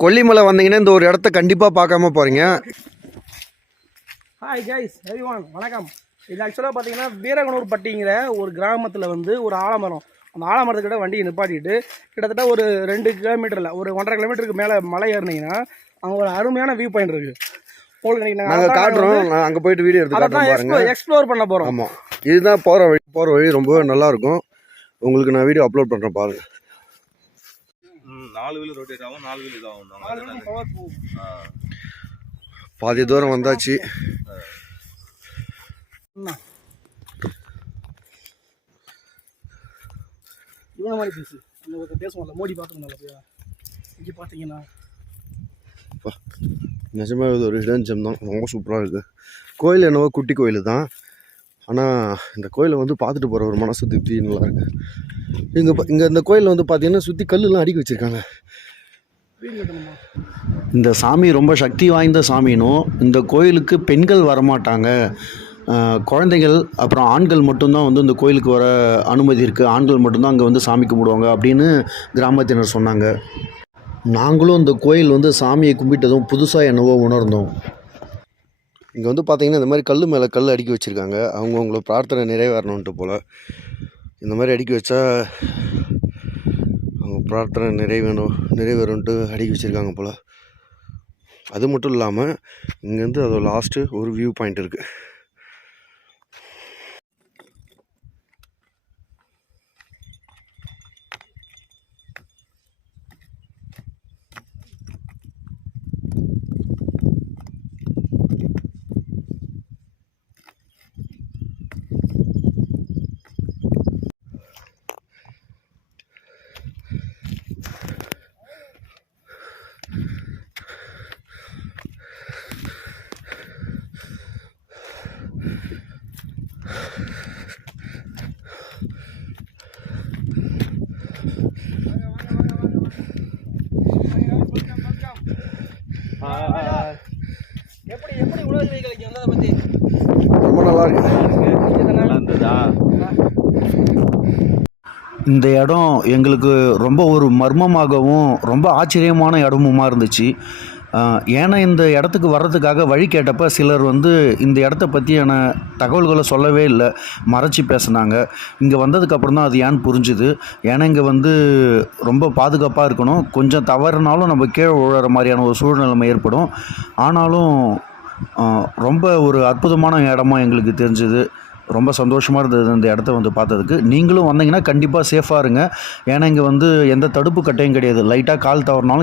கொல்லிமலை வந்தீங்கன்னா இந்த ஒரு இடத்த கண்டிப்பாக பார்க்காம போகிறீங்க ஹாய் கைஸ் எவ்ரிவான் வணக்கம். இது ஆக்சுவலாக பார்த்தீங்கன்னா வீரகனூர் பட்டிங்கிற ஒரு கிராமத்தில் வந்து ஒரு ஆலமரம். அந்த ஆலமரத்துக்கிட்ட வண்டியை நிப்பாட்டிட்டு கிட்டத்தட்ட ஒரு ரெண்டு கிலோமீட்டரில் ஒரு ஒன்றரை கிலோமீட்டருக்கு மேலே மலை ஏறினீங்கன்னா அங்கே ஒரு அருமையான வியூ பாயிண்ட் இருக்குது நாங்கள் காட்டுறோம். அங்கே போயிட்டு வீடியோ எடுத்து காட்டுறோம் எக்ஸ்ப்ளோர் பண்ண போகிறோம் ஆமாம் இதுதான் போகிற வழி போகிற வழி ரொம்ப நல்லா இருக்கும். உங்களுக்கு நான் வீடியோ அப்லோட் பண்ணுறேன் பாருங்க. ம், நாலு வீல் ரொட்டேட் ஆகும் நாலு வீல் இதாகும். பாதி தூரம் வந்தாச்சு. இவன மாதிரி பேசு. அந்த பேசுவாங்கல்ல மோடி பார்த்துருந்தோம்ல இங்கே பார்த்தீங்கன்னா. நிஜமே இது ஒரு ஹிடன் ஜெம் தான். ரொம்ப சூப்பராக இருக்குது கோயில் என்னவோ குட்டி கோயில் தான் ஆனால் இந்த கோயிலை வந்து பார்த்துட்டு போகிற ஒரு மனசு திருப்தி நல்லாயிருக்கு இங்கே இங்கே இந்த கோயிலில் வந்து பார்த்தீங்கன்னா சுற்றி கல்லுலாம் அடுக்கி வச்சுருக்காங்க. இந்த சாமி ரொம்ப சக்தி வாய்ந்த சாமினும் இந்த கோயிலுக்கு பெண்கள் வரமாட்டாங்க. குழந்தைகள் அப்புறம் ஆண்கள் மட்டும்தான் வந்து இந்த கோயிலுக்கு வர அனுமதி இருக்குது ஆண்கள் மட்டும்தான் அங்கே வந்து சாமி கும்பிடுவாங்க அப்படின்னு கிராமத்தினர் சொன்னாங்க. நாங்களும் இந்த கோயில் வந்து சாமியை கும்பிட்டதும் புதுசாக என்னவோ உணர்ந்தோம். இங்கே வந்து பார்த்தீங்கன்னா இந்த மாதிரி கல் மேலே கல் அடுக்கி வச்சுருக்காங்க. அவங்கவுங்கள பிரார்த்தனை நிறைவேறணுன்ட்டு போல். இந்த மாதிரி அடுக்கி வச்சா அவங்க பிரார்த்தனை நிறைவேணும் நிறைவேறும்ன்ட்டு அடுக்கி வச்சுருக்காங்க போல். அது மட்டும் இல்லாமல் இங்கேருந்து அதோட லாஸ்ட்டு ஒரு வியூ பாயிண்ட் இருக்குது எப்படி எப்படி வந்ததை பற்றி ரொம்ப நல்லா இருக்கு. நல்லா இருந்ததா இந்த இடம் எங்களுக்கு ரொம்ப ஒரு மர்மமாகவும் ரொம்ப ஆச்சரியமான இடமுமா இருந்துச்சு. ஏன்னா இந்த இடத்துக்கு வர்றதுக்காக வழி கேட்டப்ப சிலர் வந்து இந்த இடத்த பற்றியான தகவல்களை சொல்லவே இல்லை மறைச்சி பேசுனாங்க. இங்கே வந்ததுக்கப்புறம் தான் அது ஏன்னு புரிஞ்சுது. ஏன்னா இங்கே வந்து ரொம்ப பாதுகாப்பாக இருக்கணும். கொஞ்சம் தவறுனாலும் நம்ம கீழே விழுற மாதிரியான ஒரு சூழ்நிலைமை ஏற்படும். ஆனாலும் ரொம்ப ஒரு அற்புதமான இடமா எங்களுக்கு தெரிஞ்சுது. ரொம்ப சந்தோஷமாக இருந்தது இந்த இடத்த வந்து பார்த்ததுக்கு. நீங்களும் வந்தீங்கன்னா கண்டிப்பாக சேஃபாக இருங்க. ஏன்னா இங்கே வந்து எந்த தடுப்பு கட்டையும் கிடையாது. லைட்டாக கால் தவறினாலும்